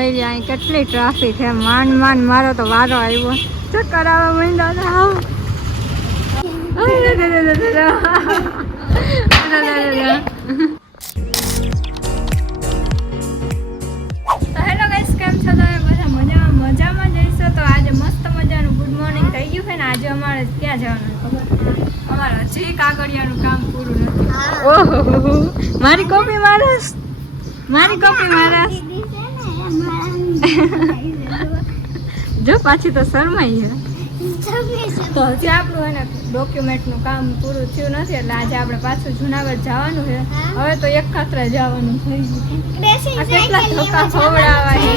અહીં કેટલી ટ્રાફિક છે, માંડ માંડ મારો તો વારો આવ્યો, ચક્કર આવવા માંડ્યા તો હેલો ગાઈસ, કેમ છો તમે બધા? મજામાં જઈશો તો આજે મસ્ત મજાનું ગુડ મોર્નિંગ થઈ ગયું છે ને. આજે અમારે ક્યાં જવાનું ખબર? અમારે હજી કાગળિયાનું કામ પૂરું નથી. ઓહો, મારી કોપી મારસ, મારી કોપી મારસ. જો પાછી તો શરમાઈ છે. તો હજી આપણું એને ડોક્યુમેન્ટનું કામ પૂરું થયું નથી, એટલે આજે આપણે પાછું જુનાગઢ જવાનું છે. હવે તો એક ખાતરા જવાનું થઈ ગયું. કેટલા ધોકા ખવડાવવા છે.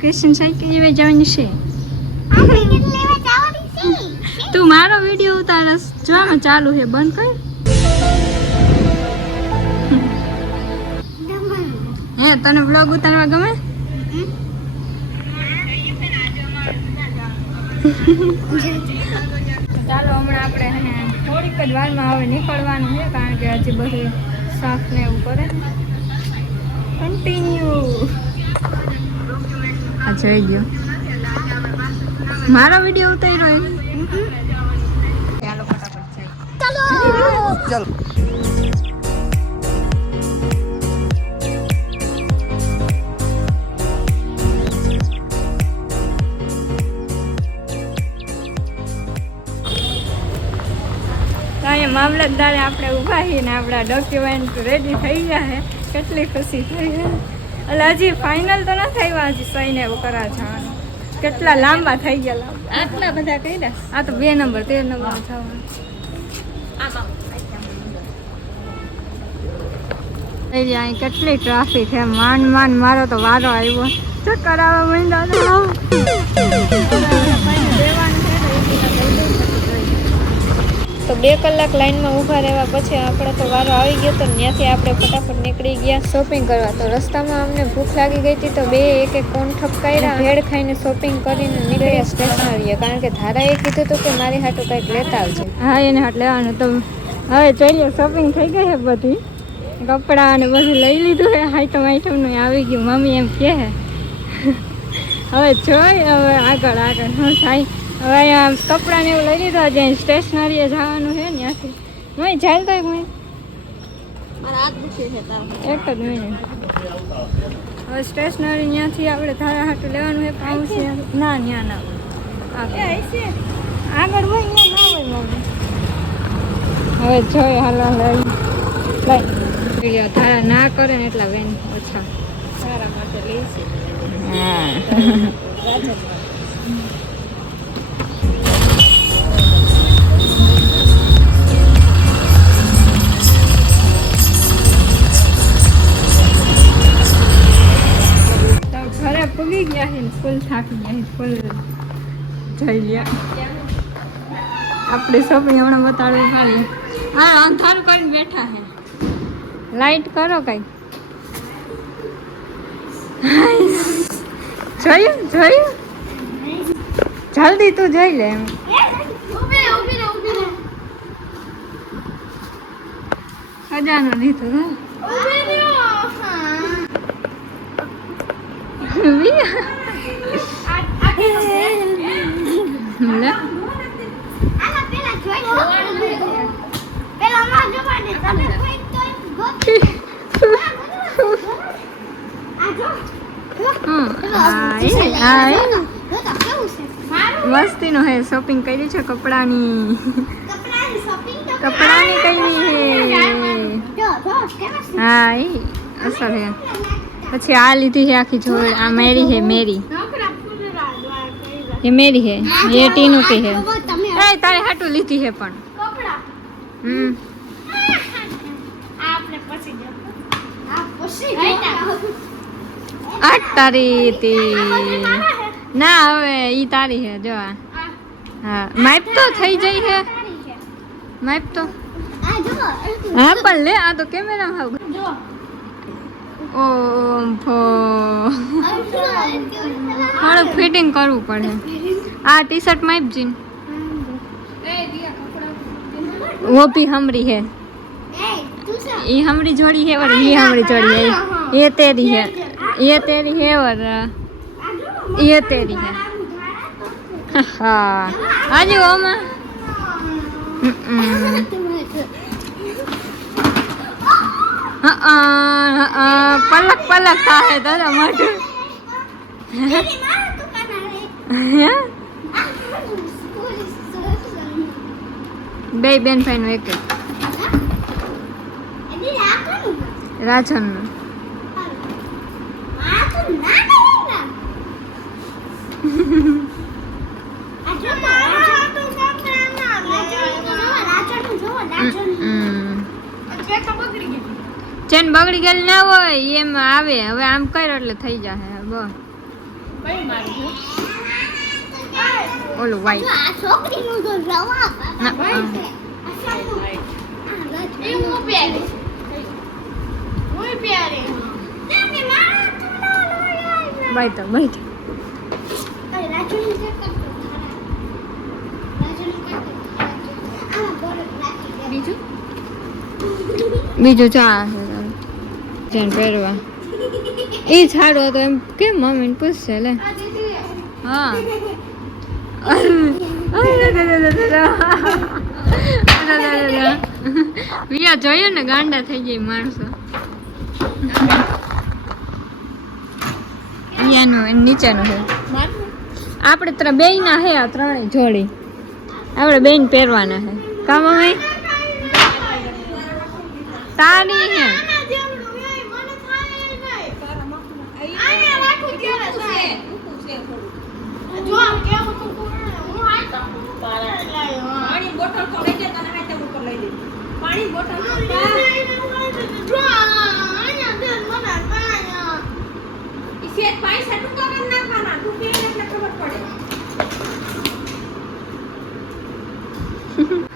ક્રિશ્ચન સાયકલ લેવા જવાની છે. તું મારો વિડીયો ઉતારસ જોવામાં ચાલુ છે, બંધ કર. હે, તને બ્લોગ ઉતારવા ગમે? ચાલો હમણાં આપણે થોડીક જ વારમાં હવે નીકળવાનું છે, કારણ કે હજી બધું સાફ ને એવું કરે. કન્ટિન્યુ આ જોઈ ગયો મારો વિડીયો ઉતાર્યો. ચાલો ફટાફટ ચાલો. અહીંયા મામલતદારે આપણે ઊભા છીએ, આપણા ડોક્યુમેન્ટ રેડી થઈ ગયા છે. કેટલી ખુશી થઈ છે. એટલે હજી ફાઇનલ તો નથી આવ્યા, હજી સહીને એવું કરા જવાનું. કેટલા લાંબા થઈ ગયા, આટલા બધા કર્યા. આ તો 2 નંબર 13 નંબર થવાનું. અહીં કેટલી ટ્રાફિક છે, માંડ માંડ મારો તો વારો આવ્યો, ચક્કર આવવા માંડ્યા. તો 2 કલાક લાઈનમાં ઊભા રહેવા પછી આપણે તો વારો આવી ગયો. તો ત્યાંથી આપણે ફટાફટ નીકળી ગયા શોપિંગ કરવા. તો રસ્તામાં અમને ભૂખ લાગી ગઈ હતી, તો બે એક કોણ ઠપકાર્યા, ભેળ ખાઈને શોપિંગ કરીને નીકળ્યા સ્ટેશનરીએ. કારણ કે ધારાએ કીધું હતું કે મારી હાટું કંઈક લેતા આવજો. હા, એને હાટ લેવાનું. તો હવે જોઈએ, શોપિંગ થઈ ગઈ છે બધી, કપડાં અને બધું લઈ લીધું છે. આઈટમનું આવી ગયું. મમ્મી એમ કહે હવે જોઈ હવે આગળ શું થાય. હવે અહીંયા કપડાં ને એવું લઈ લીધું. જ્યાં સ્ટેશનરીએ જવાનું છે ત્યાંથી નહીં જાય તો એક જ મિનિટ. હવે સ્ટેશનરી ત્યાંથી આપણે ધારા હાટું લેવાનું છે. પાઉચ ના ત્યાં ના આગળ હોય અહીંયા ના હોય મમ્મી. હવે જોઈ હાલો લઈ ધારા ના કરે ને એટલા વેન ઓછા સારા માટે લઈશું. હા, પૂગી ગયા છે, ફૂલ થાકી ગયા છે, ફૂલ જઈ ગયા. આપણી શોપિંગ હમણાં બતાડવું ખાલી. હા, અંધારું કરીને બેઠા છે. લાઈટ કરો કઈ. જોયું જોયું, જલ્દી તું જોઈ લે. એમ ખજાનો લીધો મસ્તી નો હે. શોપિંગ કરી છે કપડાની કરી છે. હા, એ અસર હે. પછી આ લીધી છે આખી જોડ. આ મેરી હે, મેરી એ મેરી હે, એ ટીનું કે હે. તારે હાટું લીધી હે પણ. આ તારી હતી ના, હવે ઈ તારી હે. જો હા, માઇપ તો થઈ જઈ હે. માઇપ તો હા, પણ લે આ તો કેમેરા હાવ. થોડુંક ફિટિંગ કરવું પડે. આ ટી શર્ટ માઇપ જીન वो भी हमरी है, ये हमारी जोड़ी है और ये हमारी जोड़ी है, ये तेरी है, ये तेरी है और ये तेरी है। हाँ आ जाओ ओमा। पलक पलक था है दादा मट બે બેન ભાઈ નું એક રાજન નું ચેન બગડી ગયેલ ના હોય એમ આવે હવે આમ કર એટલે થઈ જાય બસ ઓલું વાઈટ છોકરીનું તો જવાબ બાઈટ બાઈટ બીજું ચા જેને પહેરવા એ છાડો તો એમ કેમ મમ્મીને પૂછશે લે હા વિયા જોયું ને ગાંડા થઈ જાય માણસો અહીંયાનું નીચેનું છે આપણે બે ના હે આ ત્રણેય જોડી આપણે બેન પહેરવાના છે કા મમ્મી તારી હે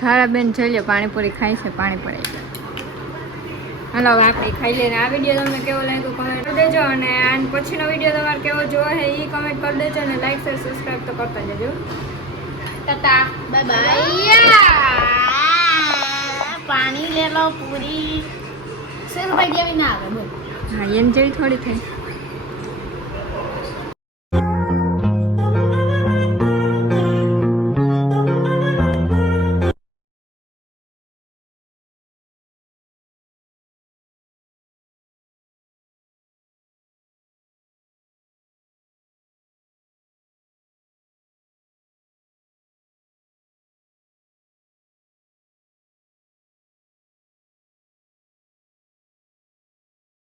થારા બેન જોઈ લે પાણીપુરી ખાય છે પાણી પડે હાલો હવે આપણે ખાઈ લઈને આ વિડીયો તમને કેવો લાગ્યો કમેન્ટ કરી દેજો અને આ પછીનો વિડીયો તમારે કેવો જોવો છે એ કમેન્ટ કરી દેજો અને લાઈક શેર સબસ્ક્રાઈબ તો કરતા જજો ટાટા બાય બાય પાણી લે લો પૂરી શેર ભાઈ દેવી ના આવે બોલ હા એમ જેવી થોડી થઈ